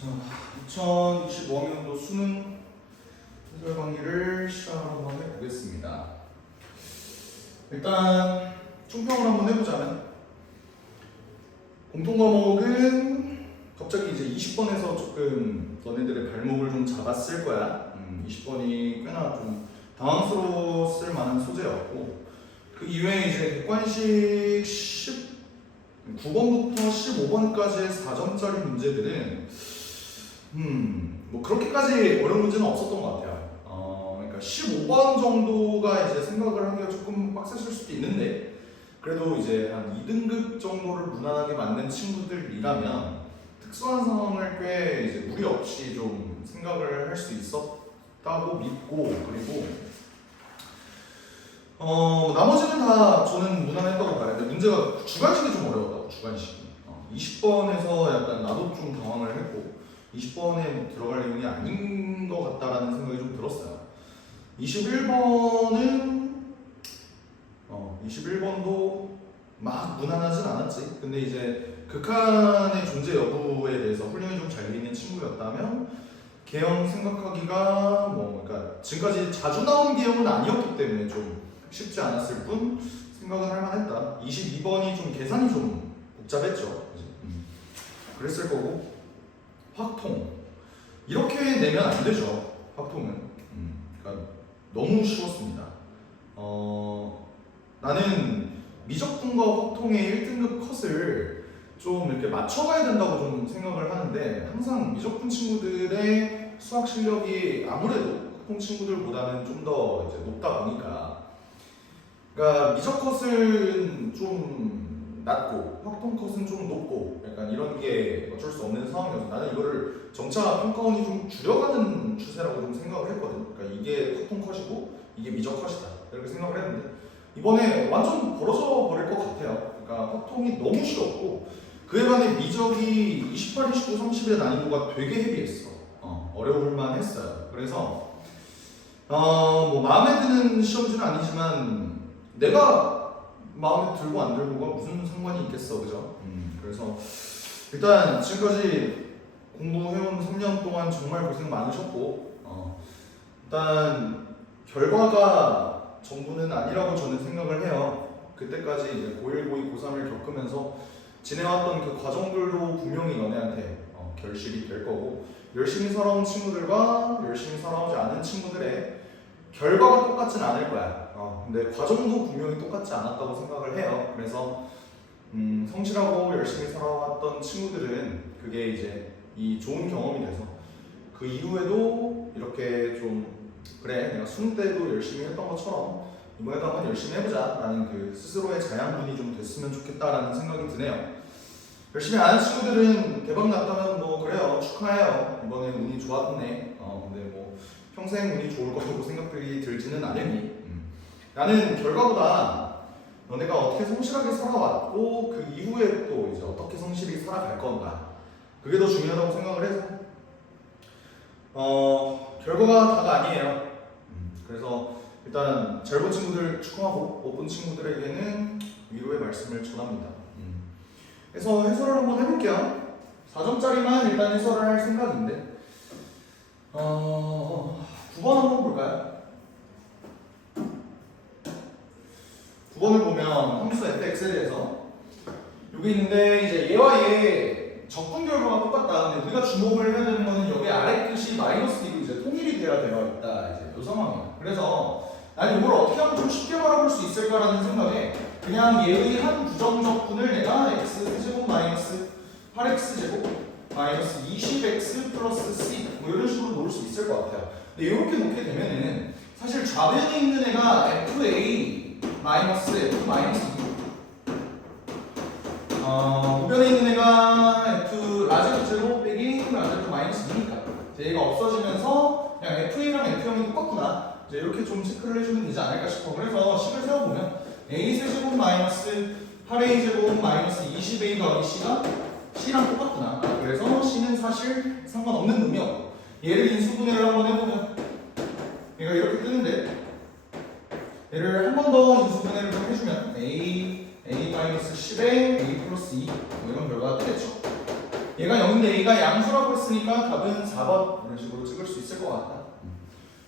자, 2025학년도 수능 해설 강의를 시작을 한번 해보겠습니다. 일단 총평을 한번 해보자면 공통 과목은 갑자기 이제 20번에서 조금 너네들의 발목을 좀 잡았을 거야. 20번이 꽤나 좀 당황스러웠을 만한 소재였고, 그 이외에 이제 객관식 9번부터 15번까지의 4점짜리 문제들은 뭐 그렇게까지 어려운 문제는 없었던 것 같아요. 그러니까 15번 정도가 이제 생각을 하기가 조금 빡셌을 수도 있는데, 그래도 이제 한 2등급 정도를 무난하게 맞는 친구들이라면 특수한 상황을 꽤 이제 무리 없이 좀 생각을 할 수 있었다고 믿고, 그리고 나머지는 다 저는 무난했다고 봐요. 근데 문제가 주관식이 좀 어려웠다고, 주관식이. 20번에서 약간 나도 좀 당황을 했고, 20번에 들어갈 내용이 아닌 것 같다라는 생각이 좀 들었어요. 21번도 막 무난하진 않았지. 근데 이제 극한의 존재 여부에 대해서 훈련이 좀 잘 돼 있는 친구였다면 개형 생각하기가 그러니까 지금까지 자주 나온 개형은 아니었기 때문에 좀 쉽지 않았을 뿐 생각은 할 만했다. 22번이 좀 계산이 좀 복잡했죠. 그랬을 거고, 확통 이렇게 내면 안 되죠. 확통은 그러니까 너무 쉬웠습니다. 나는 미적분과 확통의 1등급 컷을 좀 이렇게 맞춰가야 된다고 좀 생각을 하는데, 항상 미적분 친구들의 수학 실력이 아무래도 확통 친구들보다는 좀 더 이제 높다 보니까, 그러니까 미적 컷은 좀 낮고 확통 컷은 좀 높고 약간 이런 게 어쩔 수 없는 상황이어서 나는 이거를 점차 평가원이 좀 줄여가는 추세라고 좀 생각을 했거든. 그러니까 이게 확통 컷이고 이게 미적 컷이다 이렇게 생각을 했는데, 이번에 완전 벌어져 버릴 것 같아요. 그러니까 확통이 너무 쉬웠고, 그에 반해 미적이 28, 29, 30의 난이도가 되게 헤비했어. 어려울만 했어요. 그래서 뭐 마음에 드는 시험지는 아니지만 내가 마음에 들고 안 들고가 무슨 상관이 있겠어, 그죠? 그래서 일단 지금까지 공부해온 3년 동안 정말 고생 많으셨고, 일단 결과가 전부는 아니라고 저는 생각을 해요. 그때까지 이제 고1, 고2, 고3을 겪으면서 지내왔던 그 과정들도 분명히 너네한테 결실이 될 거고, 열심히 살아온 친구들과 열심히 살아오지 않은 친구들의 결과가 똑같진 않을 거야. 근데 과정도 분명히 똑같지 않았다고 생각을 해요. 그래서 성실하고 열심히 살아왔던 친구들은 그게 이제 이 좋은 경험이 돼서 그 이후에도 이렇게 좀 그래 내가 수능 때도 열심히 했던 것처럼 이번에도 한번 열심히 해보자 라는 그 스스로의 자양분이 좀 됐으면 좋겠다라는 생각이 드네요. 열심히 안 한 친구들은 대박 났다면 뭐 그래요, 축하해요. 이번에 운이 좋았네. 근데 뭐 평생 운이 좋을 거라고 생각들이 들지는 않으니 나는 결과보다 너네가 어떻게 성실하게 살아왔고 그 이후에 또 이제 어떻게 성실히 살아갈 건가, 그게 더 중요하다고 생각을 해서 결과가 다가 아니에요. 그래서 일단 잘 본 친구들 축하하고 못 본 친구들에게는 위로의 말씀을 전합니다. 그래서 해설을 한번 해볼게요. 4점짜리만 일단 해설을 할 생각인데 9번 한번 볼까요? 9번을 보면 함수 fx에 대해서 여기 있는데, 이제 얘와 얘 적분 결과가 똑같다. 근데 우리가 주목을 해야 되는 거는 여기 아래 뜻이 마이너스이고 이제 통일이 되어 있다. 이제 이 상황이에요. 그래서 난 이걸 어떻게 하면 좀 쉽게 바라볼 수 있을까라는 생각에 그냥 얘의 한 부정적분을 내가 x제곱 마이너스 8x제곱 마이너스 20x 플러스 c 뭐 이런 식으로 놓을 수 있을 것 같아요. 근데 이렇게 놓게 되면은 사실 좌변에 있는 애가 fa 마이너스 f 마이너스 2, 우변에 있는 애가 f 라지 제곱 빼기 라지 f 마이너스 2니까 얘가 없어지면서 그냥 fa랑 f형이 똑같구나, 이제 이렇게 좀 체크를 해주면 되지 않을까 싶어. 그래서 식을 세워보면 a세제곱 마이너스 8a제곱 마이너스 20a 더하기 c가 c랑 똑같구나. 그래서 c는 사실 상관없는 놈이었고, 얘를 인수분해를 한번 해보면 얘가 이렇게 뜨는데, 얘를 한 번 더 인수분해를 좀 해주면 a 마이너스 10에 a 플러스 2 뭐 이런 결과가 뜨겠죠. 얘가 0인데 A가 양수라고 했으니까 답은 4번 이런 식으로 찍을 수 있을 것 같다.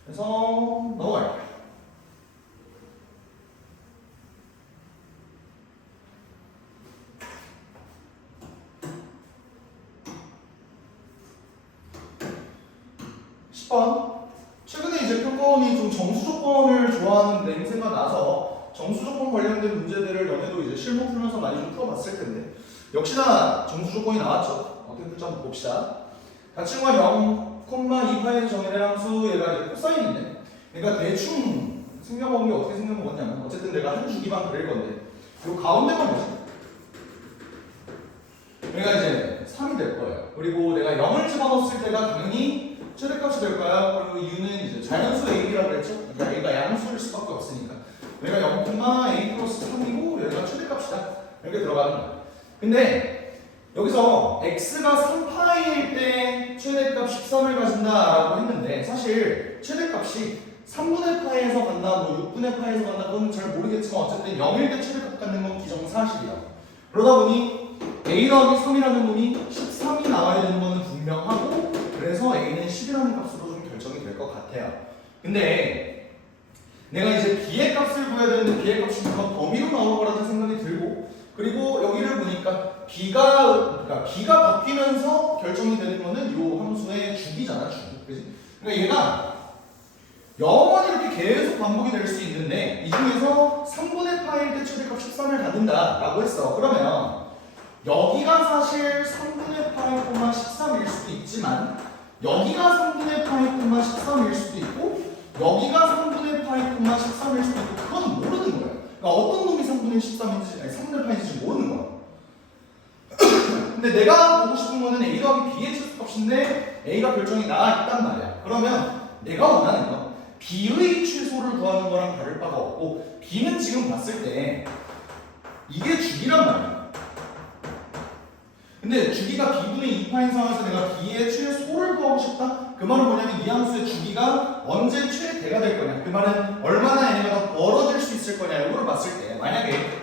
그래서 넘어갈게요. 최근에 이제 평가원이 좀 정수 조건을 좋아하는 냄새가 나서 정수 조건 관련된 문제들을 너네도 이제 실무 풀면서 많이 좀 풀어봤을 텐데 역시나 정수 조건이 나왔죠. 어떻게 풀지 한번 봅시다. 가칭과 0,2파의 정의의 함수 얘가 이제 코사인인데 그러니까 대충 생겨먹은 게 어떻게 생겨먹었냐면 어쨌든 내가 한 주기만 그릴 건데 요 가운데가 뭐지? 얘가 이제 3이 될 거예요. 그리고 내가 0을 집어넣었을 때가 당연히 최대값이 될까요? 그리고 이유는 이제 자연수 AB라고 그랬죠? 그러니까 얘가 양수일 수밖에 없으니까 얘가 0,A 플러스 3이고 얘가 최대값이다 이렇게 들어가는 거예요. 근데 여기서 x가 3파일 때 최대값 13을 가진다라고 했는데 사실 최대값이 3분의 파에서 간다, 뭐 6분의 파에서 간다 그건 잘 모르겠지만 어쨌든 0일 때 최대값 갖는 건 기정사실이야. 그러다 보니 a 더하기 3이라는 놈이 13이 나와야 되는 거는 분명하고 그래서 a는 10이라는 값으로 좀 결정이 될 것 같아요. 근데 내가 이제 b의 값을 구해야 되는데 b의 값이 뭔가 범위로 나올 거라는 생각이 들고 그리고 여기를 보니까 b가 바뀌면서 결정이 되는 거는 이 함수의 주기잖아, 주기. 그지? 그러니까 얘가 영원히 이렇게 계속 반복이 될 수 있는데 이 중에서 3분의 파일 때 최대값 13을 갖는다라고 했어. 그러면 여기가 사실 3분의 파이, 13일 수도 있지만 여기가 3분의 파이, 13일 수도 있고 여기가 3분의 파이, 13일 수도 있고 그건 모르는 거예요. 그러니까 어떤 놈이 3분의 13인지 아니 3분의 파이인지 모르는 거야. 근데 내가 보고 싶은 거는 A 더하기 B의 최소값인데 A가 결정이 나와 있단 말이야. 그러면 내가 원하는 건 B의 최소를 구하는 거랑 다를 바가 없고 B는 지금 봤을 때 이게 주기란 말이야. 근데 주기가 b분의 2파인 상황에서 내가 b의 최소를 구하고 싶다? 그 말은 뭐냐면 이 함수의 주기가 언제 최대가 될 거냐? 그 말은 얼마나 얘네가 더 벌어질 수 있을 거냐? 이걸 봤을 때 만약에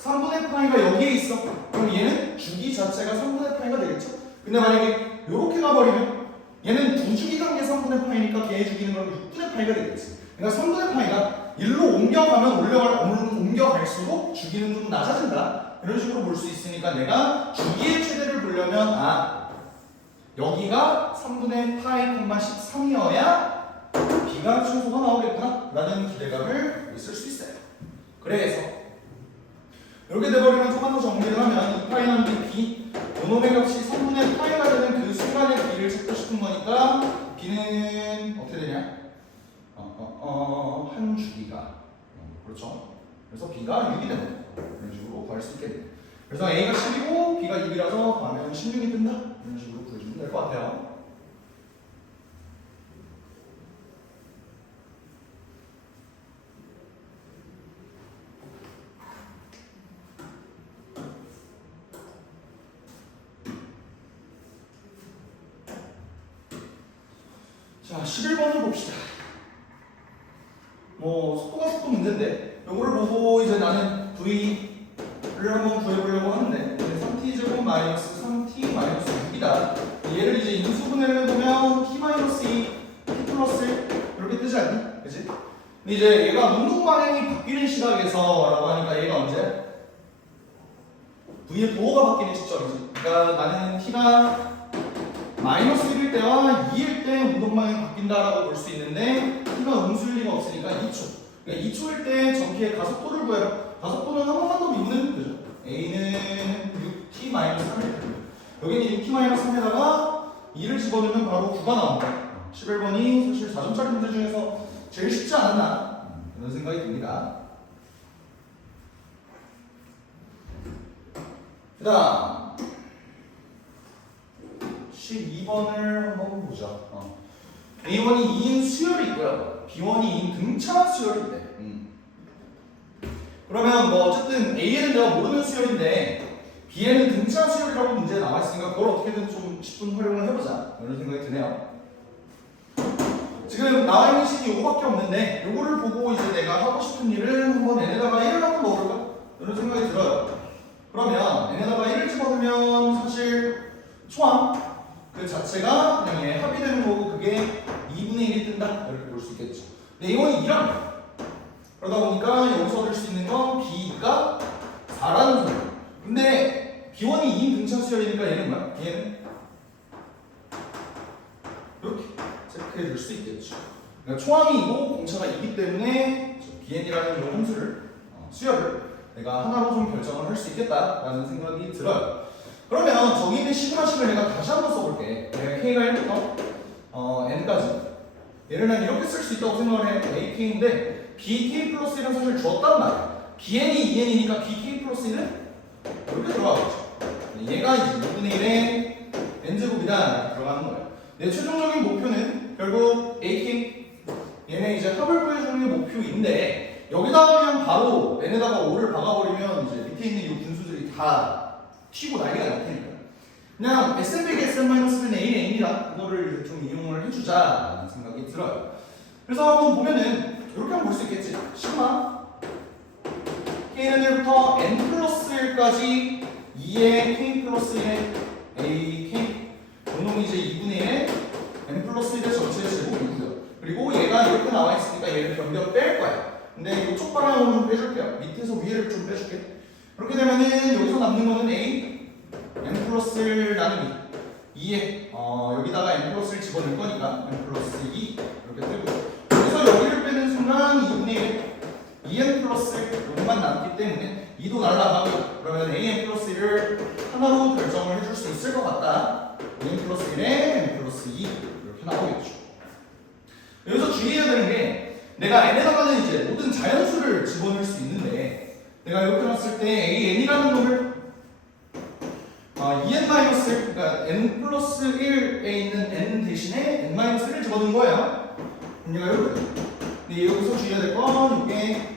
3분의 파이가 여기에 있어. 그럼 얘는 주기 자체가 3분의 파이가 되겠죠? 근데 만약에 이렇게 가버리면 얘는 두 주기 관계 3분의 파이니까 걔의 주기는 그럼 6분의 파이가 되겠지. 그러니까 3분의 파이가 1로 옮겨가면 옮겨갈수록 주기는 좀 낮아진다. 이런 식으로 볼 수 있으니까 내가 주기의 최대를 보려면 여기가 3분의 파이, 13이어야 b가 최소가 나오겠구나 라는 기대감을 있을 수 있어요. 그래서 이렇게 돼버리면 조금 더 정리를 하면 2파이 나누기 b 요놈의 값이 3분의 파이가 되는 그 순간의 b를 찾고 싶은 거니까 b는 어떻게 되냐? 한 주기가 그렇죠. 그래서 b가 6이 되는 거예요. 이런 식으로 구할 수 있겠네요. 그래서 a가 10이고 b가 6이라서 가면 16이 뜬다. 이런 식으로 구해주면 될 것 같아요. 자, 11번을 봅시다. 속도가 속도 문제인데 이거를 보고 이제 나는 v를 한번 구해보려고 하는데 3t제곱 마이너스 3t 마이너스 6이다. 얘를 이제 인수분해를 해보면 t 마이너스 2, t 플러스 1 이렇게 뜨지 않니? 그치? 근데 이제 얘가 운동 방향이 바뀌는 시각에서 라고 하니까 얘가 언제? v의 부호가 바뀌는 시점이지. 그러니까 나는 t가 마이너스 1일 때와 2일 때 운동 방향이 바뀐다라고 볼 수 있는데 t가 음수일 리가 없으니까 2초. 그러니까 2초일 때 전기의 가속도를 구해라. 가속도는 한 번만 더 미분하면 되죠. a는 6t-3일 여기는 6t-3에다가 2를 집어넣으면 바로 9가 나옵니다. 11번이 사실 4점짜리 문제 중에서 제일 쉽지 않았나 그런 생각이 듭니다. 그 다음 12번을 한번 보자. A1이 2인 수열이 있고요. B1이 2인 등차 수열이 있대. 그러면 어쨌든 A에는 내가 모르는 수열인데 B에는 등차 수열이라고 문제에 나와있으니까 그걸 어떻게든 좀 10분 활용을 해보자. 이런 생각이 드네요. 지금 나와있는 식이 요거밖에 없는데 요거를 보고 이제 내가 하고 싶은 일을 한번 n에다가 1을 한번 넣어볼까? 이런 생각이 들어요. 그러면 n에다가 1을 집어넣으면 사실 초항 그 자체가 그냥 얘 합의되는 거고 그게 2분의 1이 뜬다 이렇게 볼 수 있겠죠. 근데 A1이 2랍니다. 그러다 보니까 여기서 얻을 수 있는 건 B가 4라는 소리예요. 근데 B1이 2인 등차수열이니까 얘는 뭐야? 얘는 이렇게 체크해 줄 수 있겠죠. 그러니까 초항이 이고 공차가 2기 때문에 BN이라는 이 함수를 수열을 내가 하나로 좀 결정을 할 수 있겠다라는 생각이 들어요. 그러면 저기 있는 시그마식을 내가 다시 한번 써볼게. 내가 K가 1부터 N까지 얘를 난 이렇게 쓸 수 있다고 생각을 해. AK인데 BK 플러스 1은 사실 주었단 말이야. BN이 2N이니까 BK 플러스 1은 이렇게 들어가겠죠. 얘가 이제 2분의 1의 N제곱이다 들어가는 거예요. 내 최종적인 목표는 결국 AK 얘네 이제 합을 구해주는 게 목표인데 여기다가 그냥 바로 N에다가 5를 박아버리면 이제 밑에 있는 이 분수들이 다 튀고 난리가 날 테니까 그냥 SM 빼기 SM-는 A의 N이다 그거를 이제 좀 이용을 해주자라는 생각이 들어요. 그래서 한번 보면은 이렇게 한번 볼 수 있겠지. 시그마 K는 1부터 N 플러스 1까지 2의 K 플러스 1의 AK 공동이 이제 2분의 1의 N 플러스 1의 전체 제곱이고요. 그리고 얘가 이렇게 나와 있으니까 얘를 변경 뺄 거야. 근데 이쪽 방향으로 좀 빼줄게요. 밑에서 위에를 좀 빼줄게. 그렇게 되면은 여기서 남는 거는 A N 플러스 1 나누기 2에 여기다가 N 플러스 1 집어넣을 거니까 N 플러스 2 이렇게 뜨고 그래서 여기를 빼는 순간 2분의 1 2N 플러스 1 요것만 남기 때문에 2도 날라가고 그러면 AN 플러스 1을 하나로 결정을 해줄 수 있을 것 같다. AN 플러스 1에 N 플러스 2 이렇게 나오겠죠. 여기서 주의해야 되는 게 내가 N에다가는 이제 모든 자연수를 집어넣을 수 있는데 내가 이렇게 놨을 때 AN이라는 놈을 2N 마이너스 1 그러니까 N 플러스 1에 있는 N 대신에 N 마이너스 1을 집어넣은 거예요. 그럼 얘가 이렇게 근데 여기서 주의해야 될 건 이게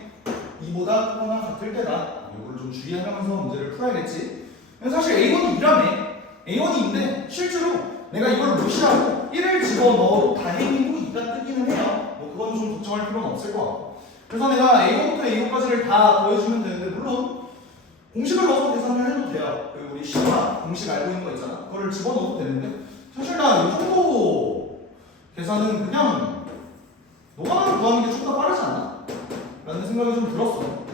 2보다 크거나 같을 때다. 이걸 좀 주의하면서 문제를 풀어야겠지. 사실 A1이 2라며 A1이 2인데 실제로 내가 이걸 무시하고 1을 집어넣어도 다행히도 2가 뜨기는 해요. 뭐 그건 좀 걱정할 필요는 없을 것 같고 그래서 내가 A1부터 A5까지를 다 더해주면 되는데 물론 공식을 넣어서 계산을 해도 돼요. 그 우리 시그마 공식 알고 있는 거 있잖아. 그거를 집어넣어도 되는데 사실 나 이 정도 계산은 그냥 노감을 구하는 게 좀 더 빠르지 않나? 라는 생각이 좀 들었어.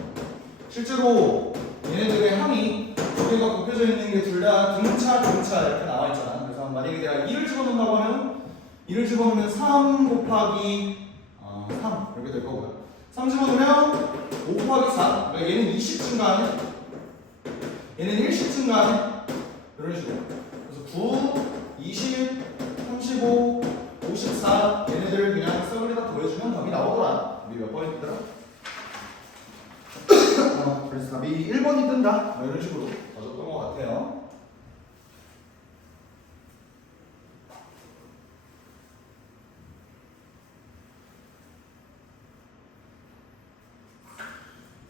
실제로 얘네들의 항이 두 개가 곱해져 있는 게 둘 다 등차 이렇게 나와 있잖아. 그래서 만약에 내가 2를 집어넣는다고 하면 2를 집어넣으면 3 곱하기 3 이렇게 될 거고요. 3 집어넣으면 5 곱하기 4 그러니까 얘는 20 증가하네 얘는 1씩 증가하네 이런 식으로 그래서 9, 20, 35, 54 얘네들을 그냥 썩으리다 더해주면 답이 나오더라. 답이 몇 번이 뜨더라? 그래서 답이 1번이 뜬다 이런 식으로 맞았던 것 같아요.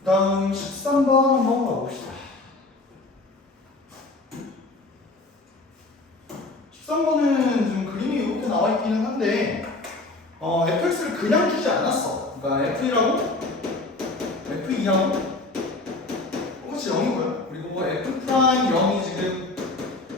다음 13번 한번 가봅시다. 13번은 지금 그림이 이렇게 나와 있기는 한데 fx를 그냥 주지 않았어. 그러니까 f1하고 f2하고 똑같이 0이고요. 그리고 f 프라임 0이 지금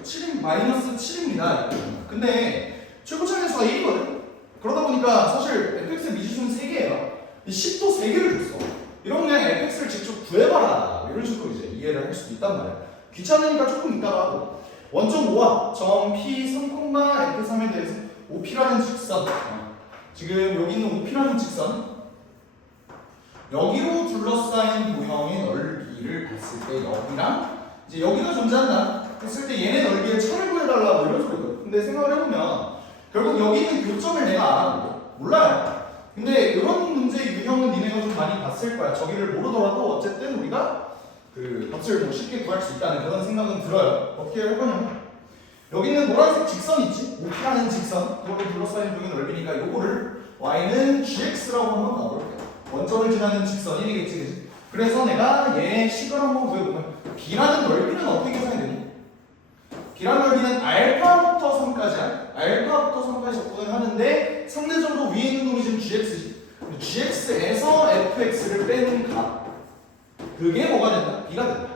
7 마이너스 7입니다. 근데 최고차례수가 1이거든. 그러다 보니까 사실 fx의 미지수는 3개예요. 10도 3개를 줬어. 이러면 그냥 fx를 직접 구해봐라 이런 식으로 이제 이해를 할 수도 있단 말이야. 귀찮으니까 조금 이따가 하고 원점 5와 점 P 3,F3에 대해서 OP라는 직선 지금 여기 있는 OP라는 직선 여기로 둘러싸인 도형의 넓이를 봤을 때 여기랑 이제 여기가 존재한다 했을 때 얘네 넓이의 차를 구해달라고 이런 소리거든. 근데 생각을 해보면 결국 여기 있는 교점을 내가 알아보고 몰라요. 근데 이런 문제 유형은 니네가 좀 많이 봤을 거야. 저기를 모르더라도 어쨌든 우리가 그 값을 뭐 쉽게 구할 수 있다는 그런 생각은 들어요. 어떻게 할 거냐면 여기 있는 노란색 직선 있지? OP라는 직선 그걸로 둘러싸인 도형의 넓이니까 요거를 y는 gx라고 한번 가볼게요. 원점을 지나는 직선이 되겠지, 그치? 그래서 내가 얘 식을 한번 구해보면 b라는 넓이는 어떻게 계산이 되니? b라는 넓이는 알파부터 3까지야. 알파부터 3까지 접근을 하는데 상대적으로 위에 있는 놈이 지금 gx지. gx에서 fx를 빼는 값 그게 뭐가 된다? b가 된다.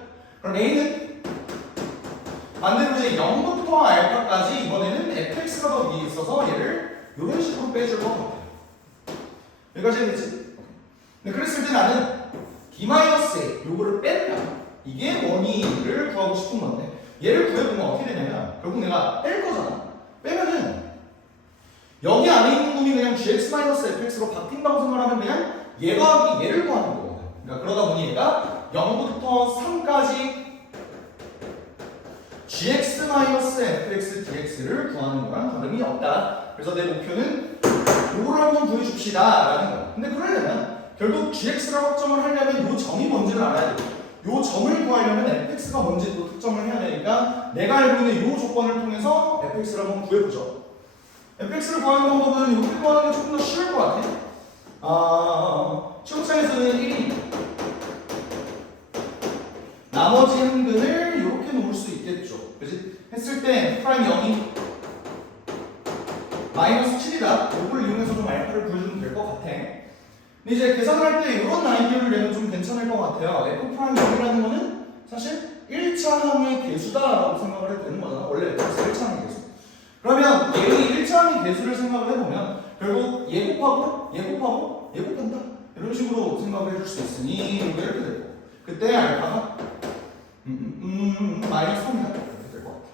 그럼 a는 반대로 이제 0부터 알파까지 이번에는 fx가 더 위에 있어서 얘를 이런 식으로 빼줄 것 같아요. 여기까지 했겠지? 근데 그랬을 때 나는 b-a 요거를 뺀다. 이게 원인을 구하고 싶은 건데 얘를 구해보면 어떻게 되냐면 결국 내가 뺄 거잖아. 빼면은 여기 안에 있는 놈이 그냥 gx-fx로 바뀐다고 생각하면 그냥 얘 더하기 얘를 구하는 거거든. 그러니까 그러다 보니 얘가 0부터 3까지 gx-fx dx를 구하는 거랑 다름이 없다. 그래서 내 목표는 요거를 한번 구해줍시다 라는 거야. 근데 그러려면 결국 gx를 확정을 하려면 요 점이 뭔지를 알아야 돼. 요 점을 구하려면 fx가 뭔지 또 특정을 해야 되니까 내가 알고 있는 요 조건을 통해서 fx를 한번 구해보죠. fx를 구하는 방법은 이렇게 구하는 게 조금 더 쉬울 것 같아. 시험장에서는 1이 나머지 한 근을 이렇게 놓을 수 있겠죠. 그치? 했을 때 프라임 0이 마이너스 7이다. 이걸 이용해서 좀 알파를 구해주면 될 것 같아. 근데 이제 계산할 때 이런 아이디어를 내면 좀 괜찮을 것 같아요. f 프라임 0이라는 거는 사실 1차항의 개수다라고 생각을 해도 되는 거잖아. 원래 fx가 1차항의 개수. 그러면 얘의 1차항의 개수를 생각을 해보면 결국 얘 곱하고 얘 곱하고 얘 곱한다. 이런 식으로 생각을 해줄 수 있으니 이렇게 될 거고. 그때 알파가 마이너스 3이다. 이렇게 될 것 같아.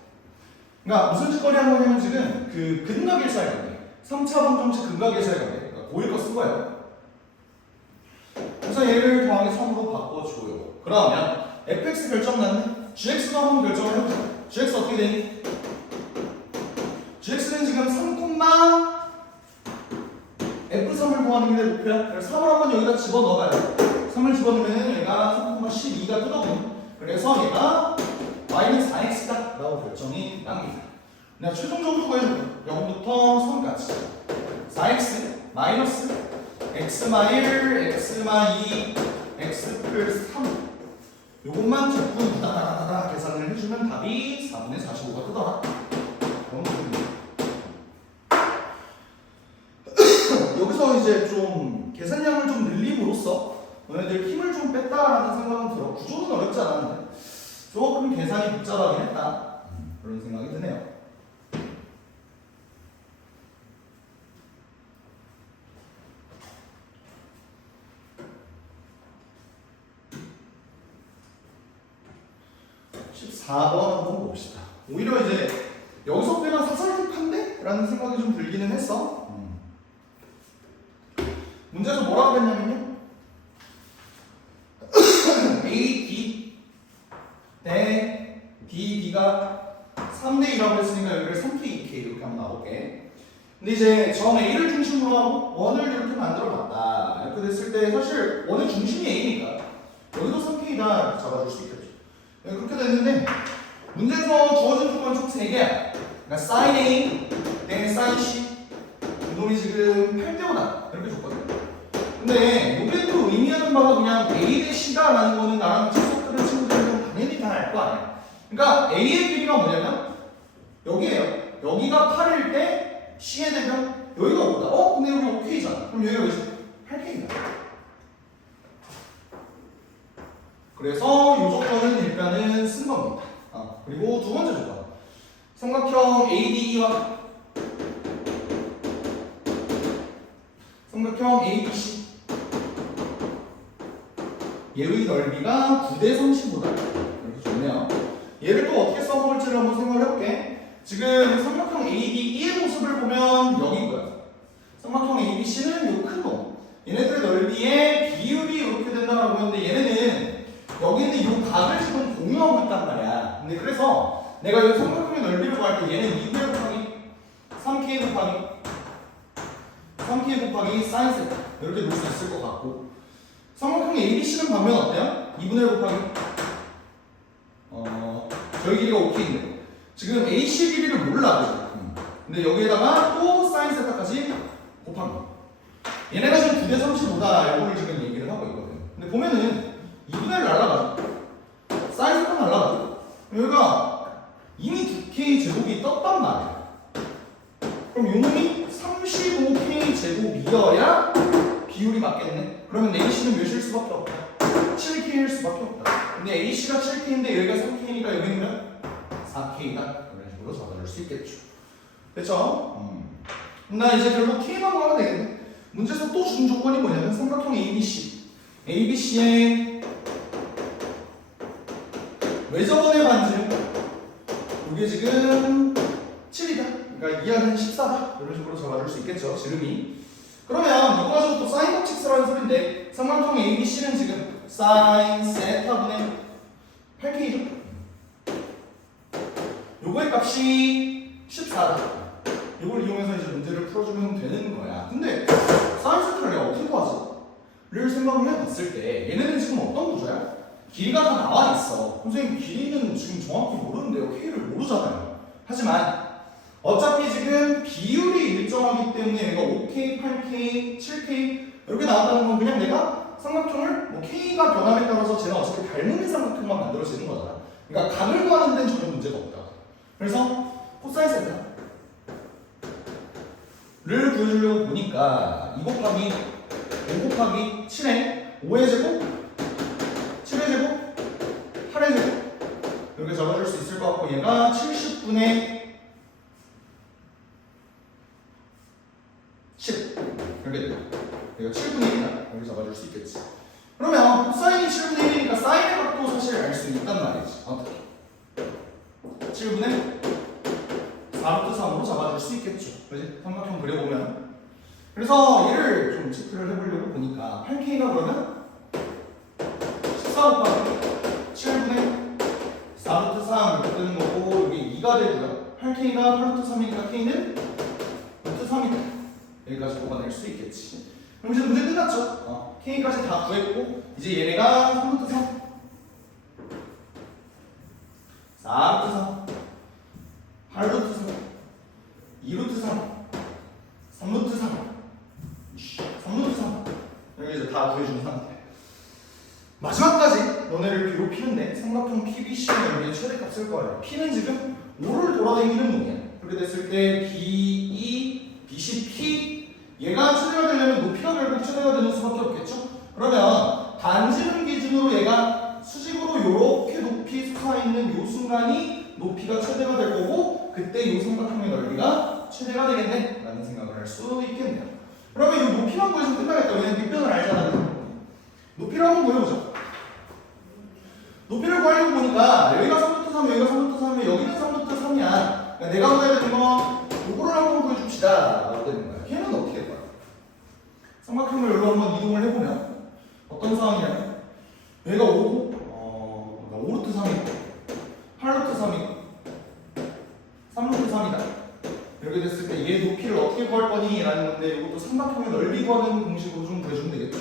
그러니까 무슨 짓거리 한 거냐면 지금 그 근각일사의 관계 3차 방정식 근각일사의 관계 그러니까 고일 거 쓴 거예요. 그래서 얘를 더하기 3으로 바꿔줘요. 그러면 fx 결정 났네? gx도 한번 결정을 해보자. gx 어떻게 되니? gx는 지금 3, f3을 구하는 게 내 목표야. 그래서 3을 한번 여기다 집어넣어봐요. 3을 집어넣으면 얘가 3,12가 뜯어보는. 그래서 얘가 y는 4x다 라고 결정이 납니다. 내가 최종적으로 구해줄게. 0부터 3까지 4x 마이너스 x-1, x-2, x 플러스 3 요것만 자꾸 다다다다 계산을 해주면 답이 4분의 45가 뜨더라. 여기서 이제 좀 계산량을 좀 늘림으로써 너네들 힘을 좀 뺐다라는 생각은 들어. 구조는 어렵지 않았는데 조금 계산이 복잡하긴 했다. 그런 생각이 드네요. (14번) 한번 봅시다. 오히려 이제 여기서 빼면 사살육한데? 라는 생각이 좀 들기는 했어. 문제에서 뭐라고 했냐면요. A, D 대 D, D가 3대2라고 했으니까 여기를 3K, 2K 이렇게 한번 나올게. 근데 이제 점 A를 중심으로 하고 원을 이렇게 만들어봤다. 이렇게 됐을 때 사실 원의 중심이 A니까 여기도 3K다 잡아줄 수 있겠죠. 그렇게 됐는데 문제에서 주어진 조건이 총 3개야. 그러니까 sin A 대 sin C 이놈이 지금 8대5다 이렇게 줬거든. 근데 요게 또 의미하는 바가 그냥 A 대 C다 라는 거는 나랑 친척들은 친구들은 당연히 다 알 거 아니야. 그러니까 A의 길이가 뭐냐면 여기에요. 여기가 8일 때 C의 대변 여기가 5다. 근데 여기 5K잖아. 그럼 여기가 몇이야? 8K다. 그래서 이 조건은 일단은 쓴 겁니다. 그리고 두 번째 조건. 삼각형 ADE와 삼각형 ABC 얘의 넓이가 9대 35다. 이렇게 좋네요. 얘를 또 어떻게 써먹을지를 한번 생각을 해볼게. 지금 삼각형 ADE의 모습을 보면 여기인 거야. 삼각형 ABC는 요 큰 놈. 얘네들의 넓이의 비율이 이렇게 된다고 했는데 얘네는 여기 있는 이 각을 지금 공유하고 있단 말이야. 근데 그래서 내가 이 삼각형의 넓이를 구할 때 얘는 2분의 곱하기 3k 곱하기 sin 세타 이렇게 놓을 수 있을 것 같고 삼각형 ABC는 반면 어때요? 2분의 곱하기 저희 길이가 5k인데 지금 AC 길이를 몰라. 근데 여기에다가 또 sin 세타까지 곱한 거. 얘네가 지금 9대 35다 이거를 지금 얘기를 하고 있거든. 근데 보면은 2분의 1 날라가죠. 사이즈가 날라가죠. 여기가 이미 2K 제곱이 떴단 말이야. 그럼 요놈이 35K 제곱이어야 비율이 맞겠네. 그러면 AC는 몇일 수밖에 없다. 7K일 수밖에 없다. 근데 AC가 7K인데 여기가 3K니까 여기는 4K다. 이런 식으로 잡아줄 수 있겠죠. 됐죠? 나 이제 결국 K만 구하면 되겠네. 문제에서 또 준 조건이 뭐냐면 삼각형 ABC. ABC의 외접원의 반지름. 이게 지금 7이다. 그러니까 2하는 14다. 이런 식으로 잡아줄 수 있겠죠. 지름이. 그러면 이거 가지고 또 사인 법칙스라는 소리인데 삼각형 ABC는 지금 사인 세타분의 8K죠. 요거의 값이 14다. 이걸 이용해서 이제 문제를 풀어주면 되는 거야. 근데 사인 세타를 내가 어떻게 구하지? 를 생각을 해봤을 때 얘네는 지금 어떤 구조야? 길이가 다 나와 있어. 선생님 길이는 지금 정확히 모르는데요. K를 모르잖아요. 하지만 어차피 지금 비율이 일정하기 때문에 얘가 5K, 8K, 7K 이렇게 나왔다는 건 그냥 내가 삼각형을 뭐 K가 변함에 따라서 쟤는 어차피 닮은 삼각형만 만들어지는 거잖아. 그러니까 감을 구하는 데는 전혀 문제가 없다. 그래서 코사인 세타를 구해주려고 보니까 2 곱하기 5 곱하기 7의 5의 제곱, 7의 제곱, 8의 제곱 이렇게 잡아줄 수 있을 것 같고 얘가 70분의 10 이렇게 돼요. 얘가 7분의 1이다. 이렇게 잡아줄 수 있겠지. 그러면 코사인이 7분의 1이니까 사인의 값도 사실 알 수 있단 말이지. 어떻게? 7분의 4루트 3으로 잡아줄 수 있겠죠. 그지? 삼각형 그려보면. 그래서 얘를 좀 체크를 해보려고 보니까 8K가 그러면 14 곱하기 7분의 4루트 3 이렇게 뜨는 거고 여기 2가 되고요. 8K가 8루트 3이니까 K는 루트 3이다. 여기까지 뽑아낼 수 있겠지. 그럼 이제 문제 끝났죠? K까지 다 구했고 이제 얘네가 3루트 3 4루트 3 8루트 3 2루트 3 3루트 3 3루트 3 여기 이제 다 구해준 상태. 마지막까지 너네를 괴롭히는데 삼각형 PBC는 여기에 최대값 쓸 거예요. P는 지금 5를 돌아다니는 놈이야. 그렇게 됐을 때 BE, BCP 얘가 최대가 되려면 높이가 결국 최대가 되는 수밖에 없겠죠? 그러면 단지름 기준으로 얘가 수직으로 이렇게 높이 서 있는 이 순간이 높이가 최대가 될 거고 그때 이 삼각형의 넓이가 최대가 되겠네 라는 생각을 할 수 있겠네요. 그러면 이 높이만 구해서 끝나겠다. 왜냐면 뒷변을 알잖아. 높이를 한번 구해보자. 높이를 구하려고 보니까 여기가 3루트 3, 여기가 3루트 3이면 여기는 3루트 3이야. 그러니까 내가 구해야 되는 건 요거를 한번 구해줍시다 라고 되는 거야. 걔는 어떻게 될 거야? 삼각형을 여기로 한번 이동을 해보면 어떤 상황이냐면 여기가 5고 5루트 3이고 8루트 3이고 3루트 3이다. 이렇게 됐을 때 얘 높이를 어떻게 구할 거니? 라는 건데 이것도 삼각형의 넓이 구하는 공식으로 좀 구해주면 되겠죠.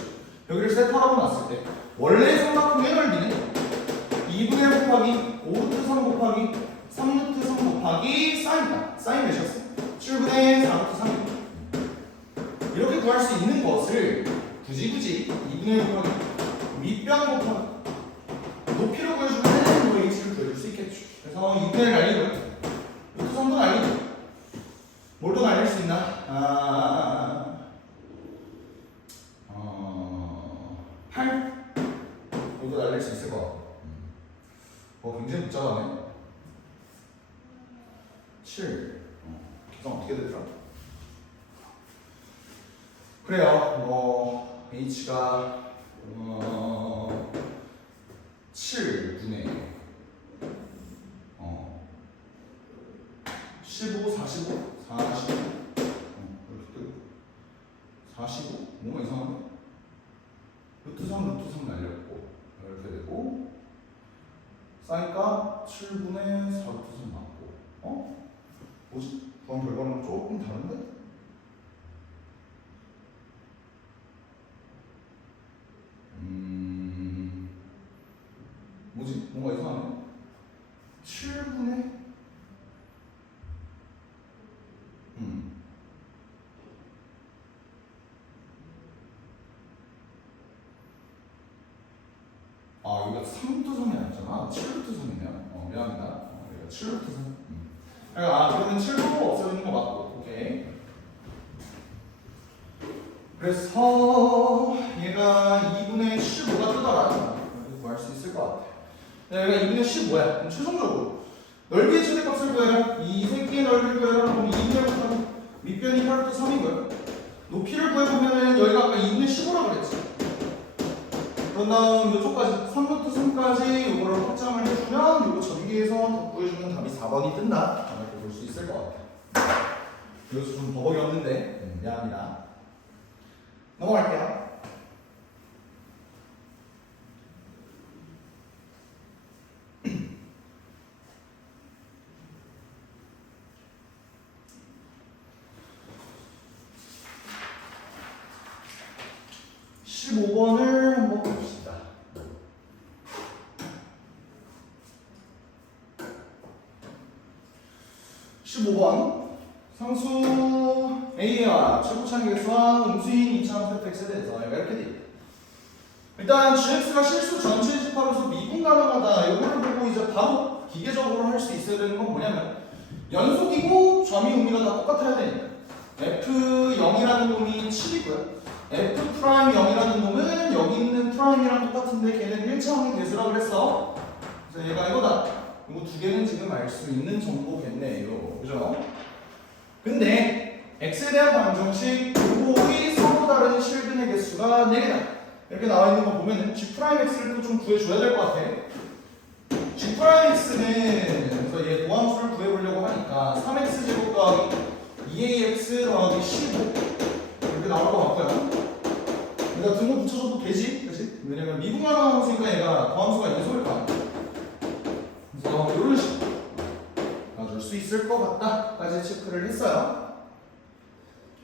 여기를 세타라고 놨을 때 원래 삼각형의 넓이는 2분의 1 곱하기 5루트 3 곱하기 3루트 3 곱하기 사인이다. 사인 몇이었어? 7분의 4루트 3 이렇게 구할 수 있는 것을 굳이 2분의 1 곱하기 밑변 곱하기 높이로 구해주면 뭐 h를 구해줄 수 있겠죠. 그래서 6분의 1 날리고요. 루트 3도 날리고 뭘 또 날릴 수 있나? 8? 이것도 날릴 수 있을 것 같고 굉장히 복잡하네. 7 계산 어떻게 되더라? 그래요. h가 7분의 15, 45, 45 이렇게 뜨고 45? 뭔가 이상한데? 루트 3 날렸고 이렇게 되고 사인값 7분의 4루트 3 맞고 뭐지? 구한 결과는 조금 다른데? 뭐지? 뭔가 이상하네. 7분의 여기가 3루트 3이 아니잖아. 7루트 3이네요. 미안합니다. 여기가 7루트 3. 그러면 7도 없어지는 거 맞고. 오케이. 그래서 얘가 2분의 15가 뜨더라. 구할 수 있을 것 같아. 얘가 2분의 15야. 그럼 최종적으로 넓이의 최대값을 구해라. 이 새끼의 넓이를 구해라. 그럼 2분의 8 밑변이 8부터 3인 거야. 높이를 구해보면 여기가 아까 2분의 15라고 그랬지. 그런 다음 이쪽까지 3부터 3까지 이거를 확장을 해주면 이거 전기에서 더 구해주면 답이 4번이 뜬다. 이렇게 볼 수 있을 것 같아. 여기서 좀 버벅이 없는데 미안합니다. 넘어갈게요. (15번을) 한번 봅시다. (15번) 상수 A와 최고차항계수와 음수인 이차함수 fx에 대해서 얘가 이렇게 돼 있다. 일단 gx가 실수 전체 집합에서 미분 가능하다. 이거를 보고 이제 바로 기계적으로 할 수 있어야 되는 건 뭐냐면 연속이고 점이 의미가 다 똑같아야 되니까 f0이라는 놈이 7이고요. f'0이라는 놈은 여기 있는 프라임이랑 똑같은데 걔는 1차원의 대수라고 그랬어. 그래서 얘가 이거다. 이거 두 개는 지금 알 수 있는 정보겠네요. 그죠? 근데 x에 대한 방정식 요거의 서로 다른 실근의 개수가 4개다. 이렇게 나와 있는 거 보면은 g'x를 또 좀 구해줘야 될 것 같아. g'x는 그래서 얘 도함수를 구해보려고 하니까 3x제곱 더하기 2ax 더하기 15 이렇게 나올 것 같고요. 내가 등호 붙여줘도 되지? 그치? 왜냐면 미분만 나오니까 얘가 도함수가 연속일 거 아니야. 그래서 이런 식으로 놔줄 수 있을 것 같다까지 체크를 했어요.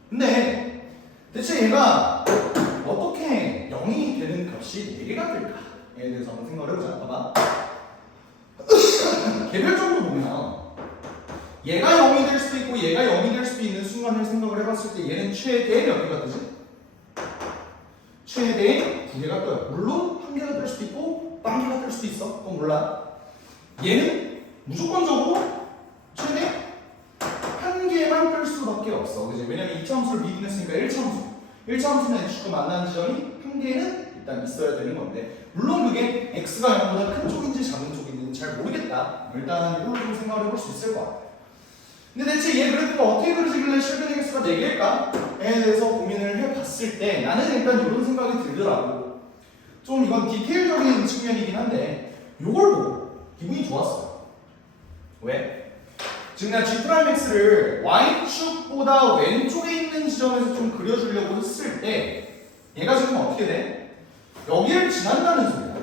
근데 대체 얘가 어떻게 0이 되는 값이 4개가 될까에 대해서 한번 생각을 해보자. 봐봐. 개별적으로 보면 얘가 0이 될 수도 있고 얘가 0이 될 수도 있는 순간을 생각을 해봤을 때 얘는 최대 몇 개가 되지? 최대 2개가 떠요. 물론 1개가 될 수도 있고 0개가 될 수도 있어. 그건 몰라. 얘는 무조건적으로 최대 1개만 뜰 수밖에 없어. 그지? 왜냐면 2차함수를 미분했으니까 1차함수. 1차함수는 x축과 만나는 지점이 1개는 일단 있어야 되는 건데 물론 그게 x가 0보다 큰 쪽인지 작은 쪽인지는 잘 모르겠다. 일단 이걸로 좀 생각을 해볼 수 있을 것 같아. 근데 대체 얘 그래프가 어떻게 그려지길래 실근의 개수가 4개일까에 대해서 고민을 해봤을 때 나는 일단 이런 생각이 들더라고. 좀 이건 디테일적인 측면이긴 한데 요걸 보고 기분이 좋았어요. 왜? 지금 내가 G'X를 Y축보다 왼쪽에 있는 지점에서 좀 그려주려고 했을 때 얘가 지금 어떻게 돼? 여기를 지난다는 소리야.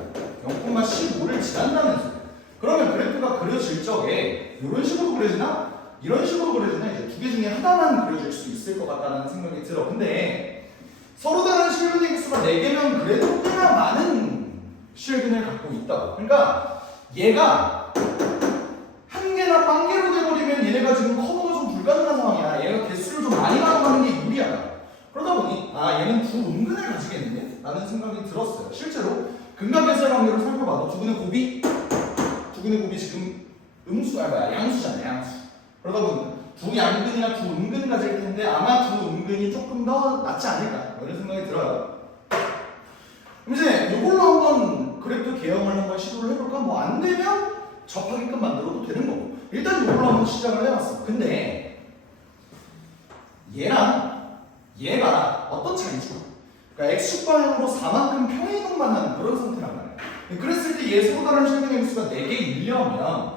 0,15를 지난다는 소리야. 그러면 그래프가 그려질 적에 이런 식으로 그려지나? 이런 식으로 그려지나? 이제 두 개 중에 하나만 그려질 수 있을 것 같다는 생각이 들어. 근데 서로 다른 실근의 개수가 4개면 그래도 꽤나 많은 실근을 갖고 있다고. 그러니까 얘가 1개나 0개로 돼버리면 얘네가 지금 커버가 좀 불가능한 상황이야. 얘가 개수를 좀 많이 가져가는 게 유리하다. 그러다 보니 얘는 두 음근을 가지겠는데? 라는 생각이 들었어요. 실제로 근각계수의 관계로 살펴봐도 두근의 곱이 지금 양수잖아요. 양수. 그러다 보니 두 양근이나 두 음근 가질 텐데 아마 두 음근이 조금 더 낫지 않을까 이런 생각이 들어요. 그럼 이제 이걸로 한번 그래프 개형을 한번 시도를 해볼까? 뭐 안 되면 접하게끔 만들어도 되는 거고 일단 이걸로 한번 시작을 해봤어. 근데 얘가 어떤 차이지? 그러니까 x축 방향으로 4만큼 평행이동만 하는 그런 상태란 말이야. 그랬을 때 얘 서로 다른 실근의 개수가 4개이려면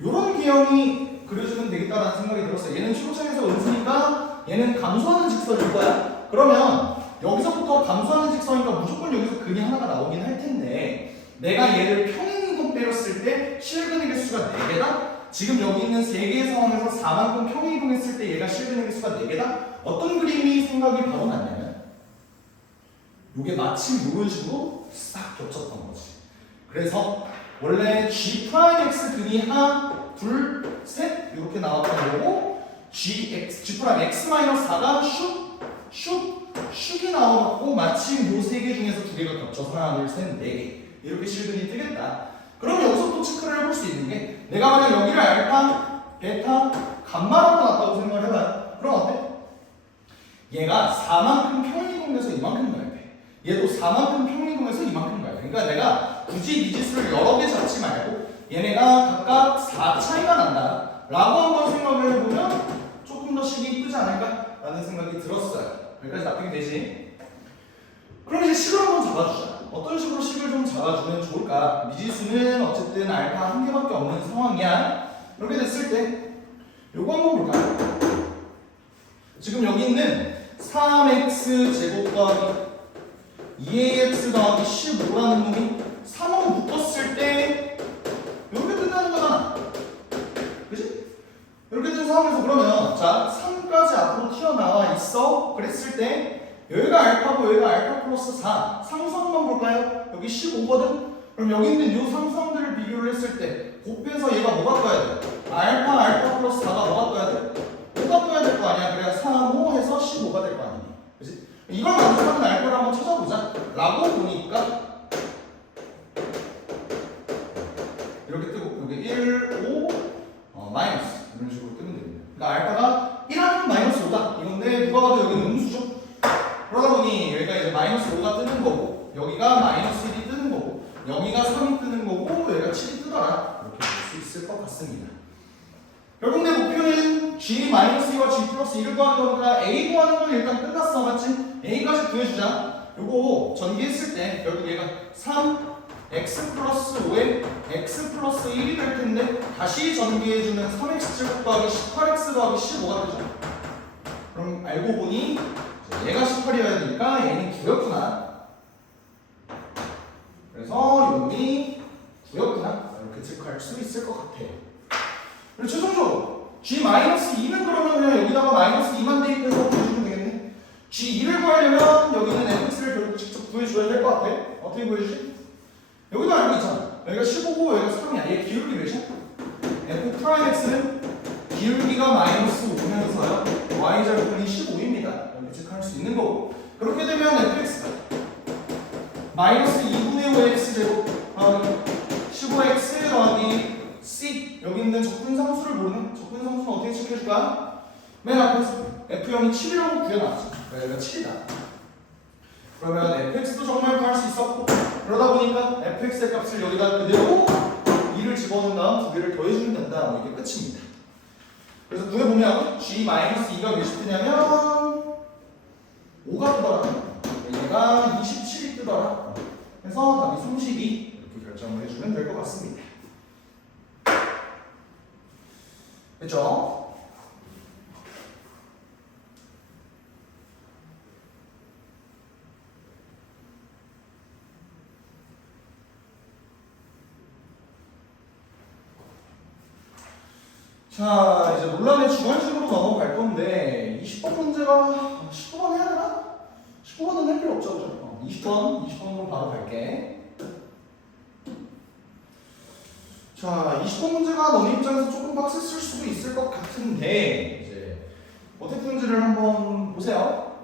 이런 기형이 그려주면 되겠다라는 생각이 들었어요. 얘는 최고차에서 음수니까 얘는 감소하는 직선일 거야. 그러면 여기서부터 감소하는 직선이니까 무조건 여기서 근이 하나가 나오긴 할 텐데 내가 얘를 평행이동 때렸을 때 실근의 개수가 4개다? 지금 여기 있는 3개의 상황에서 4만큼 평행이동했을 때 얘가 실근의 개수가 4개다? 어떤 그림이 생각이 바로 났냐면 이게 마침 이런 식으로 싹 겹쳤던 거지. 그래서 원래 G'X 근이 하나, 둘, 셋 이렇게 나왔던 거고 G'X-4가 슉이 나와갖고 마침 요 3개 중에서 2개가 겹쳐서 하나, 둘, 셋, 4개 이렇게 실근이 뜨겠다. 그럼 여기서 또 체크를 해볼 수 있는 게 내가 만약 여기를 알파, 베타, 감마라고 놨다고 생각을 해봐요. 그럼 어때? 얘가 4만큼 평행이동해서 이만큼 가야 돼. 얘도 4만큼 평행이동해서 이만큼 가야 돼. 그러니까 내가 굳이 미지수를 여러 개 잡지 말고 얘네가 각각 4 차이가 난다 라고 한번 생각을 해보면 조금 더 식이 이쁘지 않을까 라는 생각이 들었어요. 여기까지 납득이 되지? 그럼 이제 식을 한번 잡아주자. 어떤 식으로 식을 좀 잡아주면 좋을까? 미지수는 어쨌든 알파 한 개밖에 없는 상황이야. 이렇게 됐을 때 요거 한번 볼까요? 지금 여기 있는 3x 제곱 더하기 2ax 더하기 15라는 놈이 3하고 묶었을 때 이렇게 뜬다는 거잖아. 그치? 이렇게 뜬 상황에서 그러면 자 3까지 앞으로 튀어나와 있어. 그랬을 때 여기가 알파고 여기가 알파 플러스 4 상수함만 볼까요? 여기 15거든? 그럼 여기 있는 이 상수함들을 비교를 했을 때 곱해서 얘가 뭐가 떠야 돼? 알파 플러스 4가 뭐가 떠야 돼? 5가 떠야 될 거 아니야. 그래야 3, 5 해서 15가 될 거 아니니. 그치? 이걸 만족하는 알파를 한번 찾아보자 라고 보니까 이렇게 뜨고 여기 1, 5, 마이너스 이런 식으로 뜨면 됩니다. 그러니까 알파가 1하면 마이너스 5다 이건데 누가 봐도 여기는 음수죠. 그러다 보니 여기가 이제 마이너스 5가 뜨는 거고 여기가 마이너스 1이 뜨는 거고 여기가 3이 뜨는 거고 여기가 7이 뜨더라. 이렇게 볼 수 있을 것 같습니다. 결국 내 목표는 G-2와 G 플러스 1을 구하는 거니까 A 구하는 건 일단 끝났어. 맞지? A까지 구해주자. 요거 전개했을 때 결국 얘가 3 x 플러스 5에 x 플러스 1이 될 텐데 다시 전개해주면 3x 제곱 더하기 18x 더하기 15가 되죠. 그럼 알고 보니 얘가 18이어야 되니까 얘는 9였구나. 그래서 놈이 9였구나. 이렇게 체크할 수 있을 것 같아요. 그리고 최종적으로 G-2는 그러면 그냥 여기다가 마이너스 2만 대입해서 구해주면 되겠네. G2를 구하려면 여기는 fx를 결국 직접 구해줘야 될 것 같아. 어떻게 구해주지? 여기도 알고 있잖아. 여기가 15고 여기가 3이야. 얘 기울기 몇이야? f 프라임 x는 기울기가 마이너스 5면서요. y절편이 15입니다. 이렇게 체크할 수 있는 거고. 그렇게 되면 fx가 마이너스 2분의 5 x제곱 15x 더하기 c 여기 있는 적분상수를 모르네. 적분상수는 어떻게 체크해줄까? 맨 앞에서 f0이 7이라고 구해놨지. 여기가 7이다. 그러면 fx도 정말 구할 수 있었고 그러다 보니까 fx의 값을 여기다 그대로 2를 집어넣은 다음 두 개를 더해주면 된다. 뭐 이게 끝입니다. 그래서 눈에 보면 G-2가 몇이 뜨냐면 5가 뜨더라. 얘가 27이 뜨더라. 그래서 답이 32 이렇게 결정을 해주면 될 것 같습니다. 됐죠? 자, 이제 논란의 주관식으로 넘어갈 건데 20번 문제가 19번 해야 되나? 19번은 할 필요 없죠, 그죠? 20번으로 바로 갈게. 자, 20번 문제가 너네 입장에서 조금 빡셌을 수도 있을 것 같은데 이제 어택 문제를 한번 보세요.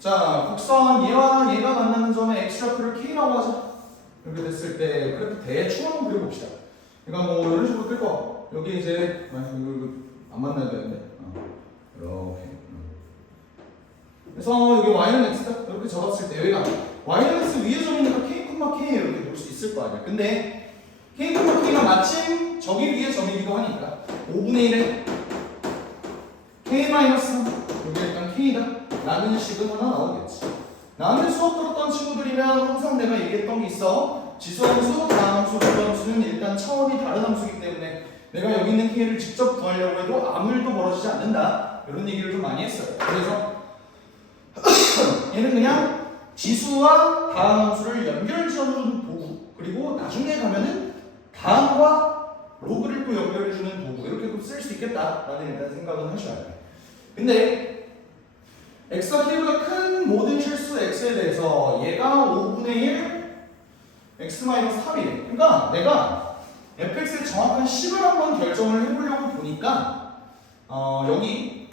자, 곡선 얘와 얘가 만나는 점의 x좌표를 k라고 하자. 이렇게 됐을 때 그래프 대충 한번 그려봅시다. 그러니까 뭐 이런 식으로 뜰 거. 여기 이제 이거 안 만나야 되는데 이렇게. 그래서 여기 y는 x다. 이렇게 적었을 때 여기가 y는 x 위에 점이니까 k, k 이렇게 놓을 수 있을 거 아니야. 근데 k, k가 마침 저기 위에 점이기도 하니까 5분의 1에 k 마이너스 여기 일단 k다. 라는 식은 하나 나오겠지. 나는 수업 들었던 친구들이면 항상 내가 얘기했던 게 있어. 지수함수, 다함수, 부함수는 일단 차원이 다른 함수이기 때문에 내가 여기 있는 k를 직접 구하려고 해도 아무 일도 벌어지지 않는다. 이런 얘기를 좀 많이 했어요. 그래서 얘는 그냥 지수와 다함수를 연결지어주는 도구, 그리고 나중에 가면은 다함과 로그를 또 연결해주는 도구, 이렇게도 쓸 수 있겠다라는 일단 생각은 하셔야 돼요. 근데 x가 k보다 큰 모든 실수 x에 대해서 얘가 5분의 1 x-3이래. 그러니까 내가 fx의 정확한 식을 한번 결정을 해보려고 보니까 여기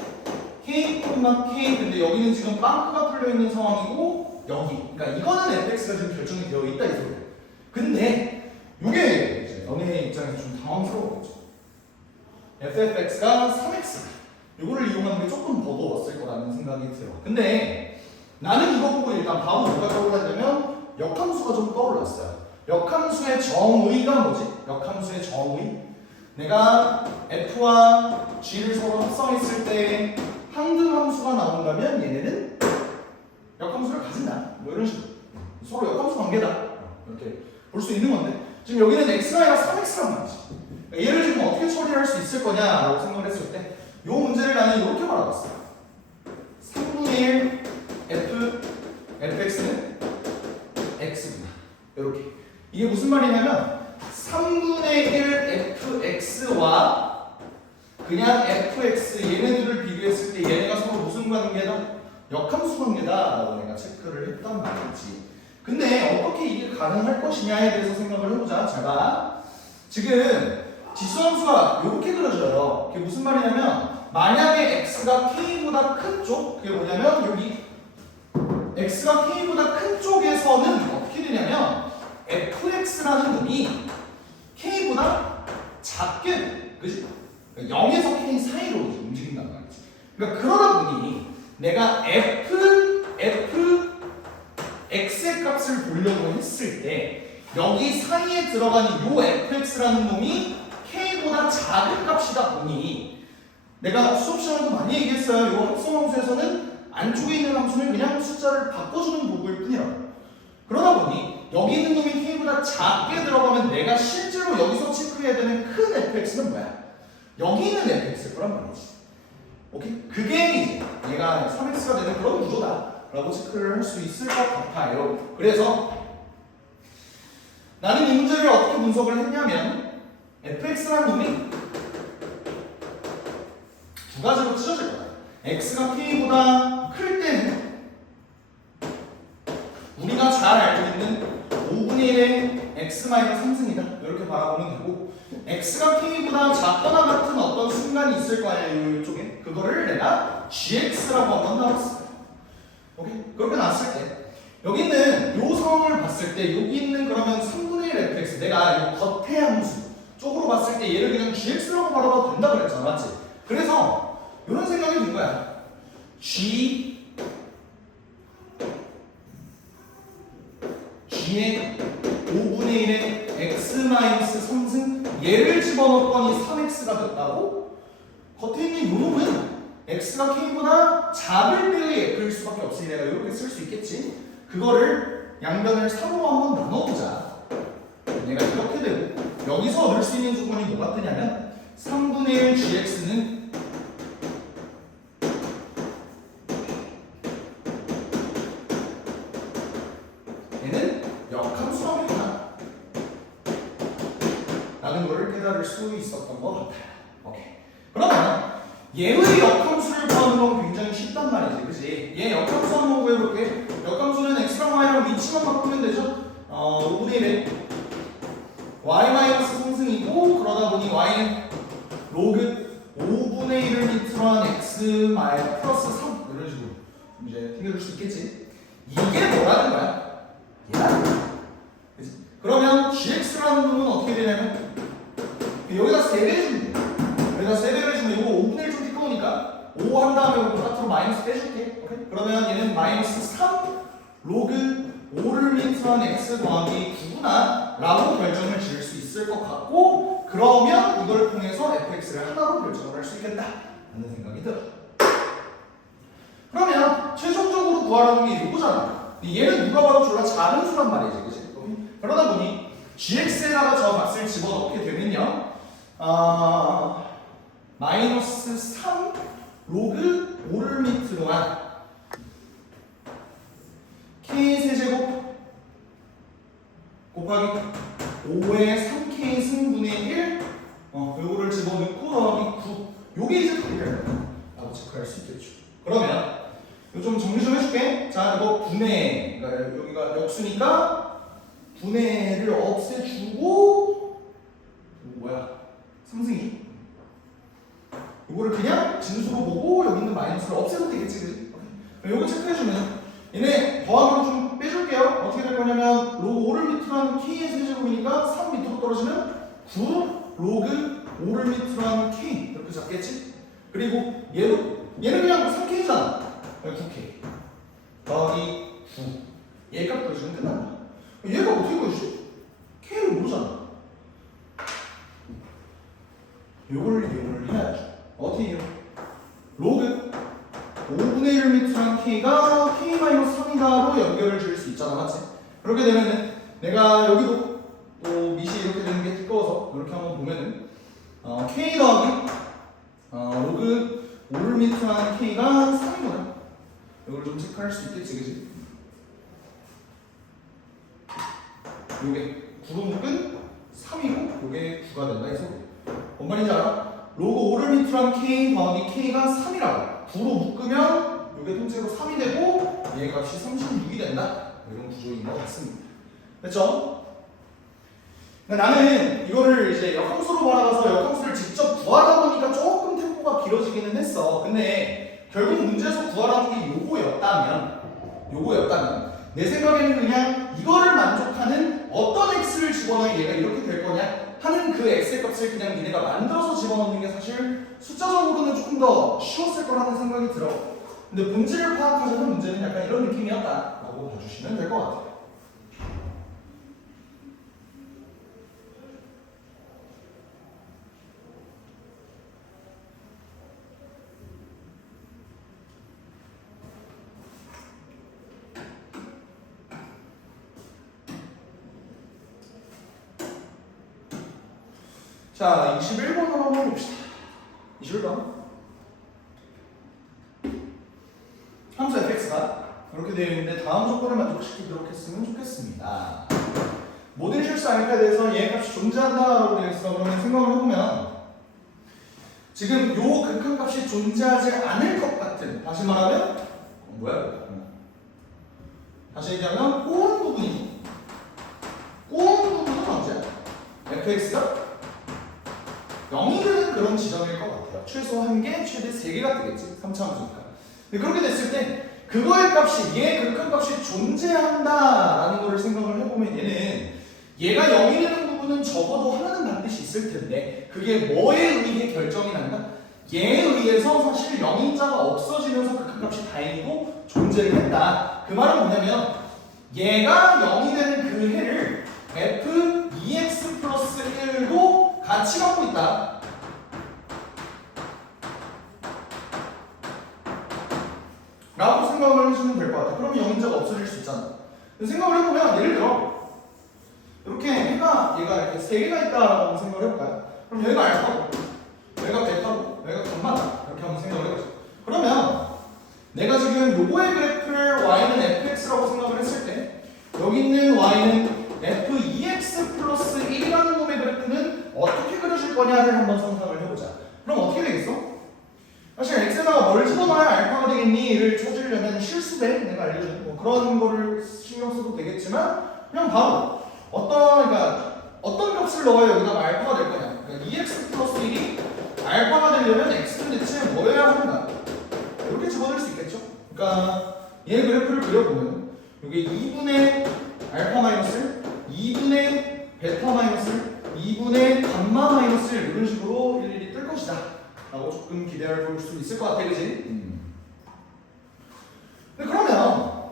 k, k 근데 여기는 지금 빵크가 뚫려있는 상황이고 여기 그러니까 이거는 fx가 지금 결정이 되어 있다 이 소리야. 근데 이게 이제 너네 입장에서 좀 당황스러웠죠. ffx가 3x 이거를 이용하는 게 조금 버거웠을 거라는 생각이 들어. 근데 나는 이거 보고 일단 바로 뭐가 떠올랐냐면 역함수가 좀 떠올랐어요. 역함수의 정의가 뭐지? 역함수의 정의. 내가 f와 g를 서로 합성했을 때 항등함수가 나온다면 얘네는 역함수를 가진다. 뭐 이런 식으로. 서로 역함수 관계다. 이렇게 볼 수 있는 건데 지금 여기는 x가 아니라 3x란 말이지. 얘를 지금 어떻게 처리할 수 있을 거냐라고 생각을 했을 때 이 문제를 나는 이렇게 바라봤어요. 3분의 1 fx는 x구나. 이렇게. 이게 무슨 말이냐면 3분의 1 fx와 그냥 fx 얘네들을 비교했을 때 얘네가 서로 무슨 관계다? 역함수 관계다라고 내가 체크를 했단 말이지. 근데 어떻게 이게 가능할 것이냐에 대해서 생각을 해보자. 잘 봐. 지금 지수함수가 이렇게 그려져요. 그게 무슨 말이냐면 만약에 x가 k보다 큰 쪽, 그게 뭐냐면 여기 x가 k보다 큰 쪽에서는 어떻게 되냐면 fx라는 놈이 k보다 작게 돼. 그지? 0에서 k 사이로 움직인단 말이지. 그러니까 그러다 보니 내가 x의 값을 보려고 했을 때 여기 사이에 들어가는 요 fx라는 놈이 k보다 작은 값이다 보니 내가 수업 시간에도 많이 얘기했어요. 요 합성함수에서는 안쪽에 있는 함수는 그냥 숫자를 바꿔주는 도구일 뿐이라고. 그러다 보니 여기 있는 놈이 k보다 작게 들어가면 내가 실제로 여기서 체크해야 되는 큰 fx는 뭐야? 여기 있는 fx일 거란 말이지. 오케이? 그게 이제 얘가 3x가 되는 그런 구조다 라고 체크를 할 수 있을 것 같아요. 그래서 나는 이 문제를 어떻게 분석을 했냐면 fx라는 놈이 두 가지로 찢어질 거야. x가 k보다 클 때는 우리가 잘 알고 있는 5분의 1의 x-3승이다. 이렇게 바라보면 되고 x가 k보다 작거나 같은 어떤 순간이 있을 거 아니야. 이쪽에. 그거를 내가 gx라고 한번 나왔어. 오케이? 그렇게 나왔을 때 여기 있는 요 상황을 봤을 때 여기 있는 그러면 3분의 1 fx 내가 이 겉의 함수 쪽으로 봤을 때 얘를 그냥 gx라고 바라봐도 된다 그랬잖아. 맞지? 그래서 이런 생각이 든 거야. g의 5분의 1의 x-3승 얘를 집어넣었더니 3x가 됐다고? 겉에 있는 요 놈은 x가 k보다 작을 때의 f일 수밖에 없으니 내가 이렇게 쓸 수 있겠지. 그거를 양변을 3으로 한번 나눠보자. 얘가 이렇게 되고 여기서 얻을 수 있는 조건이 뭐가 뜨냐면 3분의 1 gx는 얘는 역함수라겠구나 라는 거를 깨달을 수 있었던 것 같아요. 오케이. 그러면 얘의 역함수를 구하는 건 굉장히 쉽단 말이지, 그치? 얘 역함수 한번 구해볼게. 역함수는 x랑 y랑 위치만 바꾸면 되죠? 5분의 1에 y-상승이고 그러다 보니 y는 로그 5분의 1을 밑으로 한 x 플러스 3 이런 식으로 이제 튕겨줄 수 있겠지? 이게 뭐라는 거야? 얘라는 거야. 그치? 그러면 gx라는 놈은 어떻게 되냐면 여기다 3배 해주면 돼. 여기다 3배를 해주면 이거 5분의 1 좀 띠꺼우니까 5 한 다음에 이거 바깥으로 마이너스 빼줄게. 오케이? 그러면 얘는 마이너스 3 로그 5를 밑으로 한 x 더하기 9구나 라고 결정을 지을 수 있을 것 같고 그러면 이걸 통해서 fx를 하나로 결정을 할 수 있겠다 라는 생각이 들어. 그러면 최종적으로 구하라는 게 이거잖아. 얘는 누가 봐도 졸라 작은 수란 말이지, 그치? 그러다 보니 gx에다가 저 값을 집어넣게 되면요 마이너스 3 로그 5를 밑으로 한 k 세제곱 곱하기 5의 3k 승분의 1 요거를 집어넣고 더하기 9 요게 이제 답이라고 체크할 수 있겠죠. 그러면 이거 좀 정리 좀 해줄게. 자 이거 분해 그러니까 여기가 역수니까 분해를 없애주고 뭐야 상승이죠. 요거를 그냥 진수로 보고 여기 있는 마이너스를 없애도 되겠지, 그지? 요거 체크해주면 얘네 더하기로 좀 빼줄게요. 어떻게 될 거냐면 로그 5를 밑으로 한 k의 세제곱이니까 3 밑으로 떨어지면 9 로그 5를 밑으로 한 k 이렇게 잡겠지? 그리고 얘는 그냥 3k잖아. 9k 더하기 9 얘 값 보여주면 끝난다. 요걸 이용을 해야죠. 어떻게 이용? 로그 5분의 1 미터랑 k가 k-3이다로 연결을 지을 수 있잖아, 맞지? 그렇게 되면은 내가 여기도 또 밑이 이렇게 되는 게 두꺼워서 이렇게 한번 보면은 k 더하기 로그 5를 미터랑 k가 3이구나. 이걸 좀 체크할 수 있겠지, 그치? 요게 9로 묶은 3이고 요게 9가 된다 해서 뭔 말인지 알아? 로그 5를 미터랑 k 더하기 k가 3이라고 9로 묶으면 요게 통째로 3이 되고 얘 값이 36이 된다. 이런 구조인 것 같습니다. 됐죠? 나는 이거를 이제 역함수로 바라봐서 역함수를 직접 구하다 보니까 조금 템포가 길어지기는 했어. 근데 결국 문제에서 구하라는 게 요거였다면 내 생각에는 그냥 이거를 만족하는 어떤 x를 집어넣으면 얘가 이렇게 될 거냐 하는 그 x의 값을 그냥 니네가 만들어서 집어넣는 게 사실 숫자적으로는 조금 더 쉬웠을 거라는 생각이 들어. 근데 본질을 파악하자는 문제는 약간 이런 느낌이었다라고 봐주시면 될 것 같아요. 자, 21번으로 한번 봅시다. 21번. 함수 fx가 이렇게 되어 있는데 다음 조건을 만족시키도록 했으면 좋겠습니다. 모든 실수 알파에 대해서 얘의 값이 존재한다라고 되어 있어. 그러면 생각을 해보면 지금 요 극한값이 존재하지 않을 것 같은, 다시 말하면 다시 얘기하면 꼬은 부분이 꼬은 부분은 언제야? fx가 0이 되는 그런 지점일 것 같아요. 최소 1개, 최대 3개가 되겠지. 3차 함수니까. 그렇게 됐을 때 그거의 값이, 얘의 극한값이 존재한다라는 거를 생각을 해보면 얘가 0이 되는 부분은 적어도 하나는 반드시 있을 텐데 그게 뭐에 의해 결정이 난다? 얘에 의해서 사실 0인자가 없어지면서 극한값이 다행히도 존재를 했다. 그 말은 뭐냐면 얘가 0이 되는 그 해를 f2x 플러스 1도 같이 갖고 있다. 라고 생각을 해주면 될 것 같아. 그러면 0인자가 없어질 수 있잖아. 생각을 해보면 예를 들어 이렇게 얘가 이렇게 3개가 있다라고 생각을 해볼까요? 그럼 얘가 알파고 얘가 베타고 얘가 감마다 이렇게 한번 생각을 해보죠. 그러면 내가 지금 요거의 그래프를 y는 fx라고 생각을 했을 때 여기 있는 y는 f2x 플러스 1이라는 놈의 그래프는 어떻게 그려질 거냐를 한번 상상을 해보자. 그럼 어떻게 되겠어? 사실 x에다가 뭘 집어넣어야 알파가 되겠니?를 찾으려면 실수배 내가 알려준 뭐 그런 거를 신경 써도 되겠지만 그냥 바로 어떤 값을 넣어야 여기다 알파가 될 거냐. 그러니까 2x 플러스 1이 알파가 되려면 x는 대체 뭐여야 하는가? 이렇게 집어넣을 수 있겠죠? 그러니까 얘 그래프를 그려보면 여기 2분의 알파 마이너스 2분의 베타 마이너스 2분의 감마 마이너스 이런 식으로 일일이 뜰 것이다 라고 조금 기대해 볼 수 있을 것 같아, 그지? 근데 그러면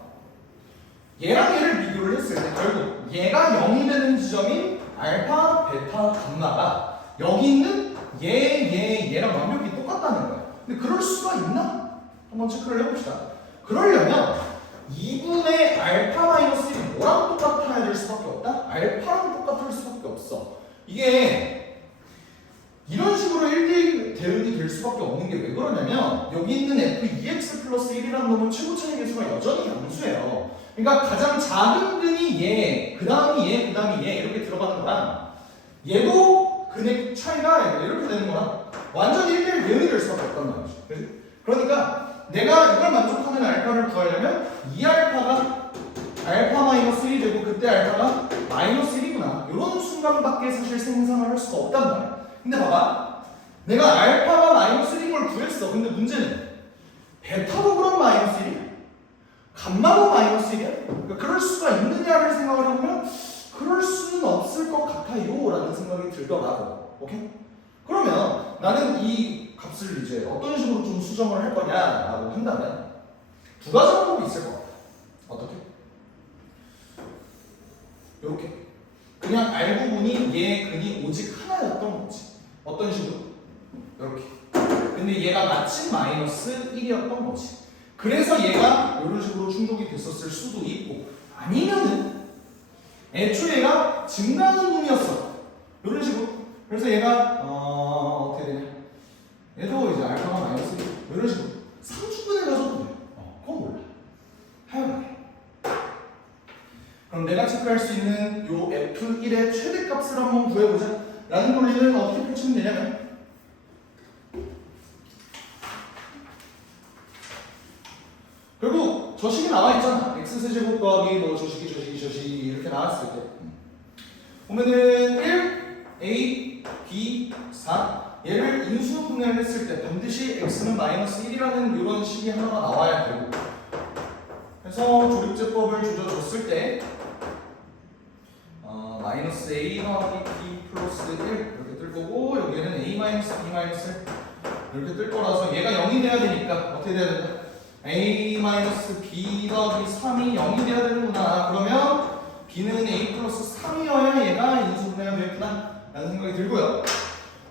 얘랑 얘를 비교를 했을 때 결국 얘가 0이 되는 지점인 알파, 베타, 감마가 여기 있는 얘랑 완벽히 똑같다는 거야. 근데 그럴 수가 있나? 한번 체크를 해봅시다. 그러려면 2분의 알파 마이너스 1이 뭐랑 똑같아야 될 수밖에 없다? 알파랑 똑같을 수밖에 없어. 이게 이런 식으로 1대1 대응이 될 수밖에 없는 게 왜 그러냐면 여기 있는 f2x 플러스 1이라는 놈은 최고 차이 계수가 여전히 양수예요. 그러니까 가장 작은 근이 얘, 그 다음이 얘, 그 다음이 얘 이렇게 들어가는 거랑 얘도 근의 차이가 이렇게 되는 거랑 완전히 1대1 대응이 될 수밖에 없단 말이죠. 그러니까 내가 이걸 만족하는 알파를 구하려면 이 알파가 알파 마이너스 1이 되고 그때 알파가 마이너스 1이구나 이런 순간밖에 사실 생성을 할 수가 없단 말이야. 근데 봐봐, 내가 알파가 마이너스 1인 걸 구했어. 근데 문제는 베타도 그럼 마이너스 1이야? 감마도 마이너스 1이야? 그러니까 그럴 수가 있느냐를 생각을 해보면 그럴 수는 없을 것 같아요 라는 생각이 들더라고. 오케이? 그러면 나는 이 값을 이제 어떤 식으로 좀 수정을 할 거냐라고 한다면 두 가지 방법이 있을 것 같아. 어떻게? 이렇게 그냥 알고 보니 얘 근이 오직 하나였던 거지. 어떤 식으로? 이렇게. 근데 얘가 마침 마이너스 1이었던 거지. 그래서 얘가 이런 식으로 충족이 됐었을 수도 있고, 아니면은 애초에 얘가 증가하는 놈이었어. 이런 식으로. 그래서 얘가 어떻게 되냐? 얘도 이제 알파가 마이너스 1 이런 식으로 3주분을 가져도 돼. 그건 몰라. 하여간에. 그럼 내가 체크할 수 있는 요 F1의 최대값을 한번 구해보자. 라는 논리는 어떻게 펼치면 되냐면, 결국 저식이 나와 있잖아. x세제곱 더하기 뭐 저식이 이렇게 나왔을 때 보면은 1, a, b, 4 얘를 인수분해를 했을 때 반드시 x는 마이너스 1이라는 이런 식이 하나가 나와야 되고, 그래서 조립제법을 조져줬을 때 마이너스 a 더하기 b 플러스 1 이렇게 뜰 거고, 여기에는 a 마이너스 b 마이너스 이렇게 뜰 거라서 얘가 0이 돼야 되니까 어떻게 돼야 된다? a 마이너스 b 더하기 3이 0이 돼야 되는구나. 그러면 b는 a 플러스 3이어야 얘가 인수분해가 되겠구나 라는 생각이 들고요.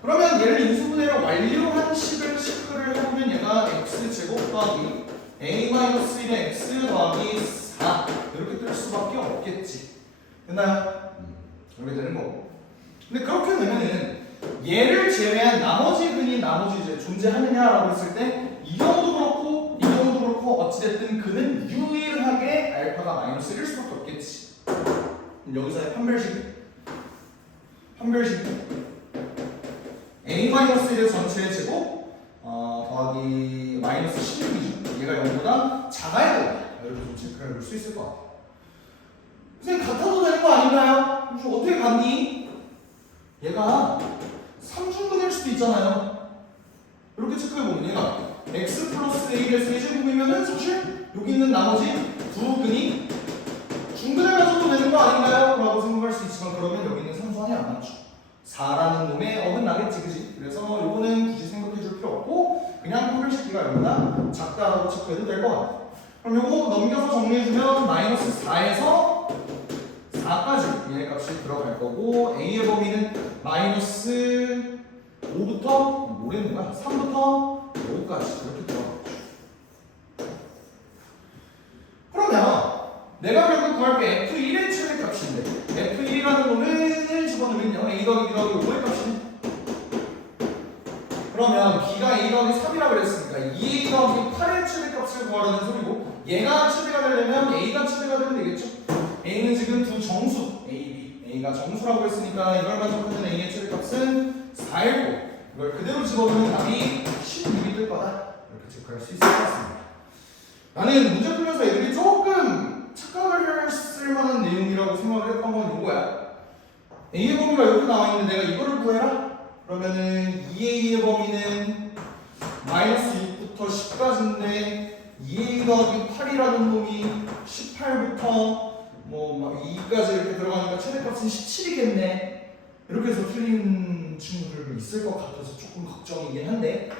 그러면 얘를 인수분해를 완료한 식을 체크를 해보면 얘가 x제곱 더하기 a 마이너스 1의 x 더하기 4 이렇게 뜰 수밖에 없겠지. 됐나요? 이렇게 되는 거고. 근데 그렇게 되면은 얘를 제외한 나머지 근이 나머지 이제 존재하느냐라고 했을 때 이 경우도 그렇고 이 경우도 그렇고 어찌됐든 근은 유일하게 알파가 마이너스 1일 수밖에 없겠지. 그럼 여기서의 판별식 a 마이너스 1의 전체의 제곱 더하기 마이너스 16이죠. 얘가 0보다 작아야 된다. 이렇게 좀 체크를 할 수 있을 것 같아요. 선생님 같아도 되는 거 아닌가요? 그럼 어떻게 갔니? 얘가 3중근일 수도 있잖아요. 이렇게 체크해보면 얘가 x 플러스 1의 세제곱이면은 사실 여기 있는 나머지 두 근이 중근을 가져도 되는 거 아닌가요? 라고 생각할 수 있지만, 그러면 여기 있는 상수항이 안 맞죠. 4라는 놈에 어긋나겠지, 그지? 그래서 요거는 굳이 생각해 줄 필요 없고 그냥 판별식기가 여기보다 작다라고 체크해도 될 것 같아요. 그럼 요거 넘겨서 정리해주면 마이너스 4에서 4까지 얘의 값이 들어갈 거고, a의 범위는 마이너스 5부터 뭐랬는 거야? 3부터 5까지 이렇게 들어가겠죠. 그러면 내가 결국 구할 게 F1의 최대값인데, F1이라는 놈을 집어넣으면요 a 더하기 b 더하기 5의 값이네. 그러면 b가 a 더하기 3이라고 그랬으니까 2a 더하기 8의 최대값을 구하라는 소리고, 얘가 최대가 되려면 a가 최대가 되면 되겠죠. a는 지금 두 정수 a, b, a가 정수라고 했으니까 이걸 가져오면 a의 최대값은 4이고, 이걸 그대로 집어넣으면 답이 16이 될 거다. 이렇게 체크할 수 있을 것 같습니다. 나는 문제 풀면서 애들이 조금 착각을 했을 만한 내용이라고 생각을 했던 건 이거야. a의 범위가 이렇게 나와 있는데 내가 이거를 구해라? 그러면은 2a의 범위는 마이너스 6부터 10까지인데 2a 더하기 8이라는 놈이 18부터 뭐 2까지 이렇게 들어가니까 최대값은 17이겠네. 이렇게 해서 틀린 친구들 있을 것 같아서 조금 걱정이긴 한데,